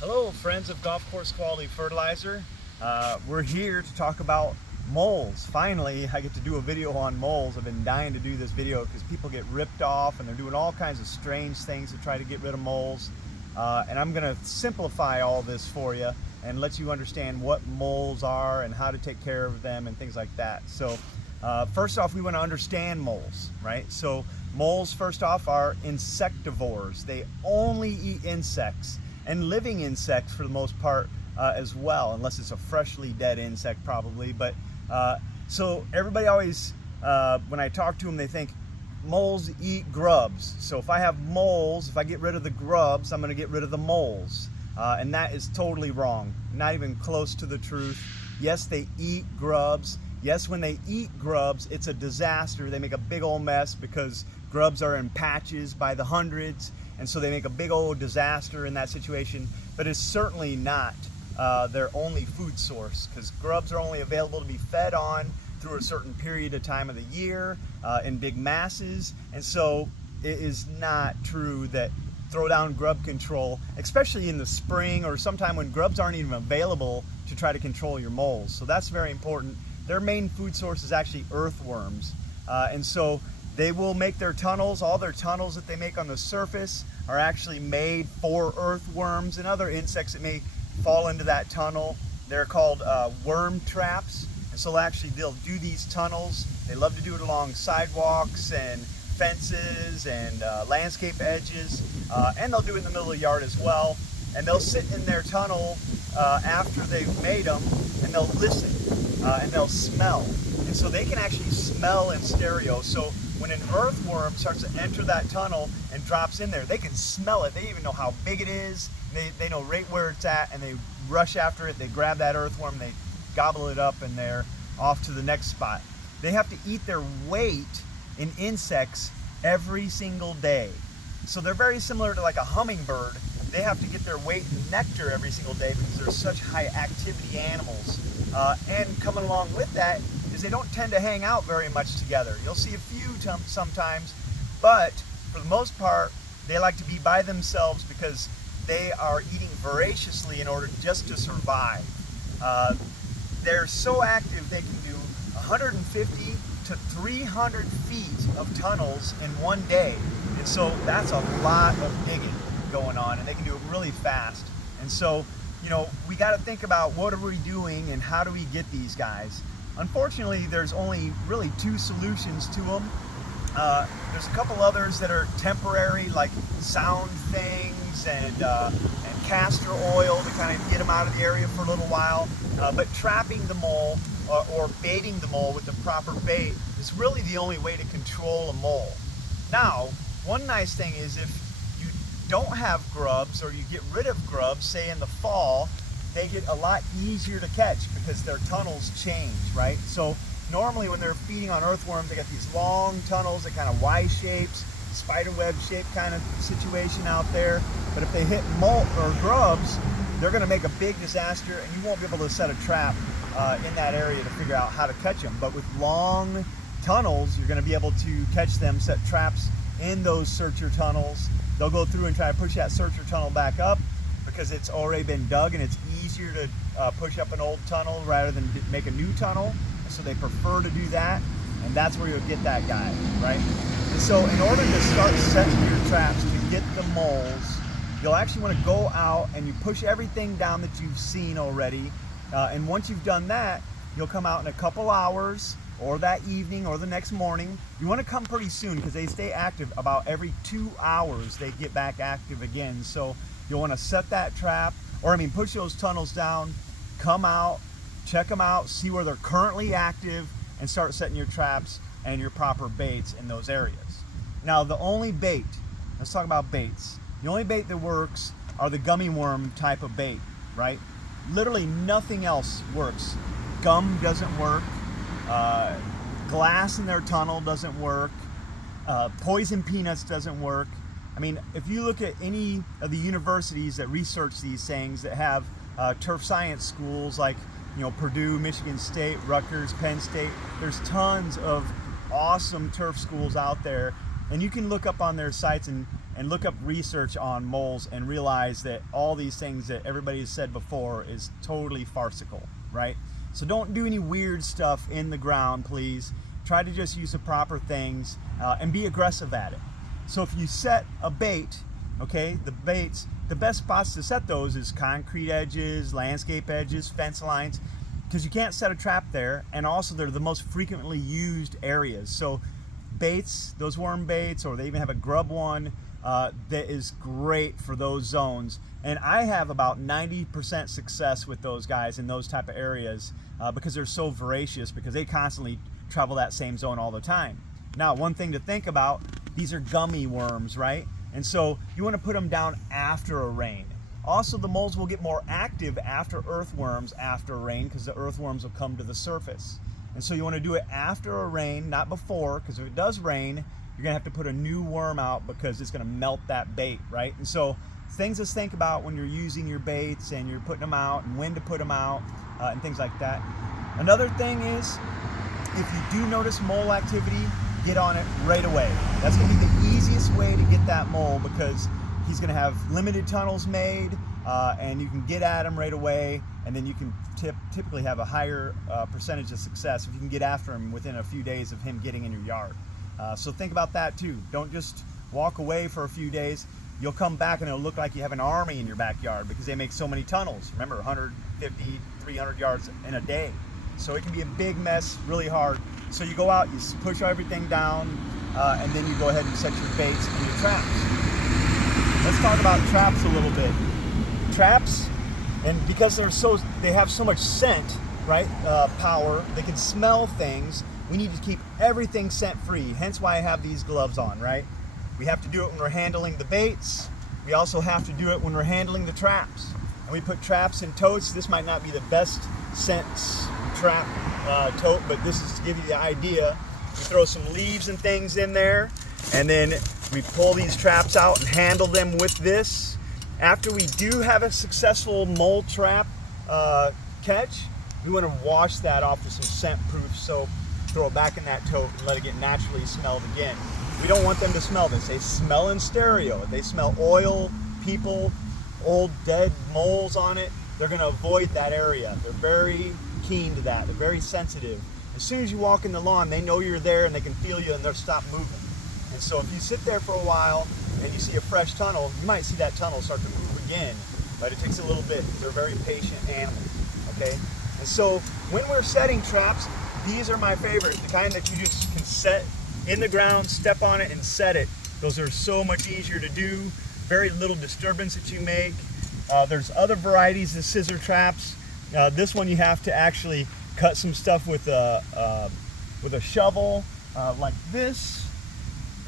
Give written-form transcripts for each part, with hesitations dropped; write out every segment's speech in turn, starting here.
Hello, friends of Golf Course Quality Fertilizer. We're here to talk about moles. Finally, I get to do a video on moles. I've been dying to do this video because people get ripped off and they're doing all kinds of strange things to try to get rid of moles. And I'm going to simplify all this for you and let you understand what moles are and how to take care of them and things like that. So first off, we want to understand moles, right? So moles, first off, are insectivores. They only eat insects, and living insects for the most part as well, unless it's a freshly dead insect probably. But so everybody always, when I talk to them, they think moles eat grubs. So if I have moles, if I get rid of the grubs, I'm going to get rid of the moles. And that is totally wrong, not even close to the truth. Yes, they eat grubs. Yes, when they eat grubs, it's a disaster. They make a big old mess because grubs are in patches by the hundreds, and so they make a big old disaster in that situation. But it's certainly not their only food source, because grubs are only available to be fed on through a certain period of time of the year in big masses. And so it is not true that throw down grub control, especially in the spring or sometime when grubs aren't even available to try to control your moles. So that's very important. Their main food source is actually earthworms. And so they will make their tunnels. All their tunnels that they make on the surface are actually made for earthworms and other insects that may fall into that tunnel. They're called worm traps. And so actually they'll do these tunnels. They love to do it along sidewalks and fences and landscape edges. And they'll do it in the middle of the yard as well. And they'll sit in their tunnel after they've made them, and they'll listen and they'll smell. And so they can actually smell in stereo. So when an earthworm starts to enter that tunnel and drops in there, they can smell it. They even know how big it is. They know right where it's at, and they rush after it. They grab that earthworm, they gobble it up, and they're off to the next spot. They have to eat their weight in insects every single day. So they're very similar to like a hummingbird. They have to get their weight in nectar every single day because they're such high activity animals. And coming along with that is they don't tend to hang out very much together. You'll see a few sometimes, but for the most part, they like to be by themselves because they are eating voraciously in order just to survive. They're so active they can do 150 to 300 feet of tunnels in one day. And so that's a lot of digging going on, and they can do it really fast. And so, you know, we got to think about what are we doing and how do we get these guys. Unfortunately, there's only really two solutions to them. There's a couple others that are temporary, like sound things and castor oil to kind of get them out of the area for a little while. But trapping the mole or baiting the mole with the proper bait is really the only way to control a mole. Now, one nice thing is if you don't have grubs, or you get rid of grubs, say in the fall, they get a lot easier to catch because their tunnels change, right? So normally when they're feeding on earthworms, they got these long tunnels that kind of Y shapes, spider web shape kind of situation out there. But if they hit mole or grubs, they're going to make a big disaster, and you won't be able to set a trap in that area to figure out how to catch them. But with long tunnels, you're going to be able to catch them, set traps in those searcher tunnels. They'll go through and try to push that searcher tunnel back up because it's already been dug, and it's easier to push up an old tunnel rather than make a new tunnel. So they prefer to do that, and that's where you'll get that guy, right? And so in order to start setting your traps to get the moles, you'll actually want to go out and you push everything down that you've seen already. And once you've done that, you'll come out in a couple hours, or that evening, or the next morning. You want to come pretty soon because they stay active. About every 2 hours they get back active again. So you'll want to set that trap, or push those tunnels down, come out, check them out, see where they're currently active, and start setting your traps and your proper baits in those areas. Now the only bait, let's talk about baits. The only bait that works are the gummy worm type of bait, right? Literally nothing else works. Gum doesn't work. Glass in their tunnel doesn't work. Poison peanuts doesn't work. If you look at any of the universities that research these things, that have turf science schools like Purdue, Michigan State, Rutgers, Penn State, there's tons of awesome turf schools out there, and you can look up on their sites and and look up research on moles and realize that all these things that everybody has said before is totally farcical, right? So don't do any weird stuff in the ground, please. Try to just use the proper things and be aggressive at it. So if you set a bait, okay, the baits, the best spots to set those is concrete edges, landscape edges, fence lines, because you can't set a trap there, and also they're the most frequently used areas. So baits, those worm baits, or they even have a grub one that is great for those zones. And I have about 90% success with those guys in those type of areas because they're so voracious, because they constantly travel that same zone all the time. Now, one thing to think about, these are gummy worms, right? And so you want to put them down after a rain. Also, the moles will get more active after earthworms after a rain, because the earthworms will come to the surface. And so you want to do it after a rain, not before, because if it does rain, you're going to have to put a new worm out because it's going to melt that bait, right? And so things to think about when you're using your baits and you're putting them out, and when to put them out and things like that. Another thing is, if you do notice mole activity, get on it right away. That's going to be the easiest way to get that mole, because he's going to have limited tunnels made and you can get at him right away, and then you can typically have a higher percentage of success if you can get after him within a few days of him getting in your yard. So think about that too. Don't just walk away for a few days. You'll come back and it'll look like you have an army in your backyard, because they make so many tunnels. Remember, 150, 300 yards in a day. So it can be a big mess, really hard. So you go out, you push everything down, and then you go ahead and set your baits and your traps. Let's talk about traps a little bit. Traps, and because they have so much scent, right? Power, they can smell things. We need to keep everything scent free. Hence why I have these gloves on, right? We have to do it when we're handling the baits. We also have to do it when we're handling the traps. And we put traps in totes. This might not be the best scent trap tote, but this is to give you the idea. We throw some leaves and things in there, and then we pull these traps out and handle them with this. After we do have a successful mole trap catch, we want to wash that off with some scent-proof soap, throw it back in that tote, and let it get naturally smelled again. We don't want them to smell this. They smell in stereo. If they smell oil, people, old dead moles on it, they're going to avoid that area. They're very keen to that. They're very sensitive. As soon as you walk in the lawn, they know you're there and they can feel you, and they'll stop moving. And so if you sit there for a while and you see a fresh tunnel, you might see that tunnel start to move again, but it takes a little bit. They're very patient animals, okay? And so when we're setting traps, these are my favorite, the kind that you just can set in the ground, step on it, and set it. Those are so much easier to do, very little disturbance that you make. There's other varieties of scissor traps. This one you have to actually cut some stuff with a shovel like this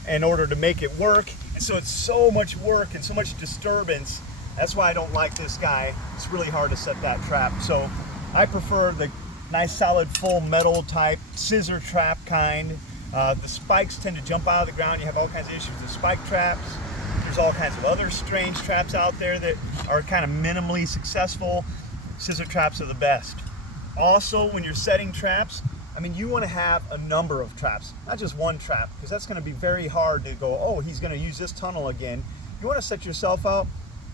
in order to make it work. And so it's so much work and so much disturbance. That's why I don't like this guy. It's really hard to set that trap. So I prefer the nice solid full metal type scissor trap kind. The spikes tend to jump out of the ground. You have all kinds of issues with spike traps. There's all kinds of other strange traps out there that are kind of minimally successful. Scissor traps are the best. Also, when you're setting traps, I mean, you want to have a number of traps, not just one trap, because that's going to be very hard to go, oh, he's going to use this tunnel again. You want to set yourself out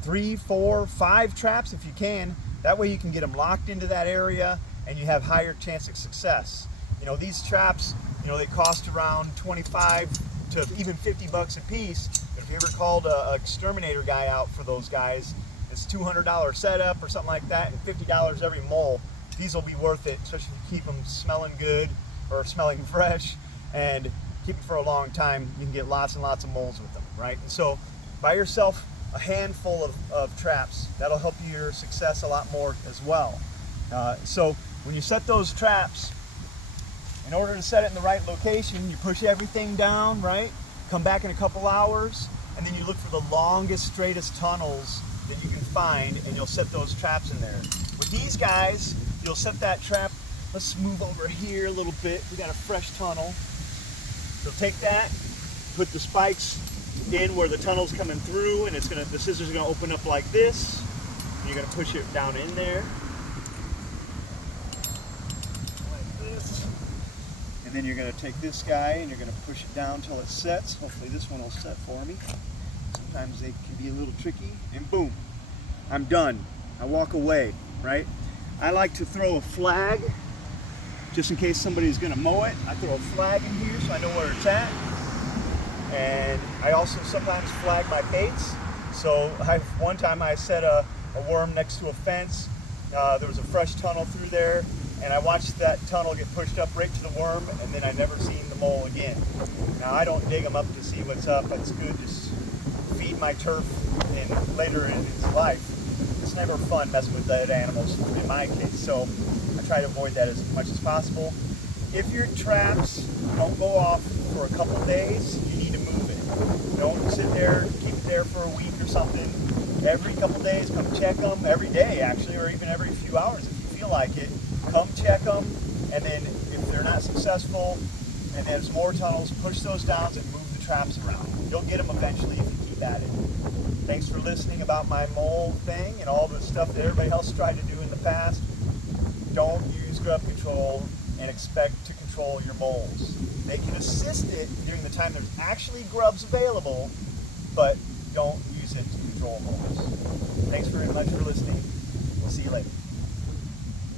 3, 4, 5 traps if you can. That way you can get them locked into that area and you have higher chance of success. You know, these traps, you know, they cost around 25 to even 50 bucks a piece. But if you ever called an exterminator guy out for those guys, it's $200 setup or something like that, and $50 every mole. These will be worth it, especially if you keep them smelling good or smelling fresh, and keep it for a long time. You can get lots and lots of moles with them, right? And so buy yourself a handful of traps. That'll help your success a lot more as well. So when you set those traps, in order to set it in the right location, you push everything down, right? Come back in a couple hours, and then you look for the longest, straightest tunnels that you can find, and you'll set those traps in there. With these guys, you'll set that trap. Let's move over here a little bit. We got a fresh tunnel. So take that, put the spikes in where the tunnel's coming through, and the scissors are gonna open up like this. And you're gonna push it down in there. Like this. And then you're gonna take this guy and you're gonna push it down until it sets. Hopefully this one will set for me. sometimes they can be a little tricky, and boom, I'm done. I walk away, right? I like to throw a flag, just in case somebody's gonna mow it. I throw a flag in here so I know where it's at. And I also sometimes flag my baits. So one time I set a worm next to a fence. There was a fresh tunnel through there, and I watched that tunnel get pushed up right to the worm, and then I never seen the mole again. Now I don't dig them up to see what's up. It's good just feed my turf later in its life. It's never fun messing with dead animals in my case, so I try to avoid that as much as possible. If your traps don't go off for a couple days, you need to move it. Don't sit there, keep it there for a week or something. Every couple days, come check them. Every day, actually, or even every few hours if you feel like it. Come check them, and then if they're not successful and there's more tunnels, push those down and move the traps around. You'll get them eventually if you keep at it. Thanks for listening about my mole thing and all the stuff that everybody else tried to do in the past. Don't use grub control and expect to control your moles. They can assist it during the time there's actually grubs available, but don't use it to control moles. Thanks very much for listening. We'll see you later.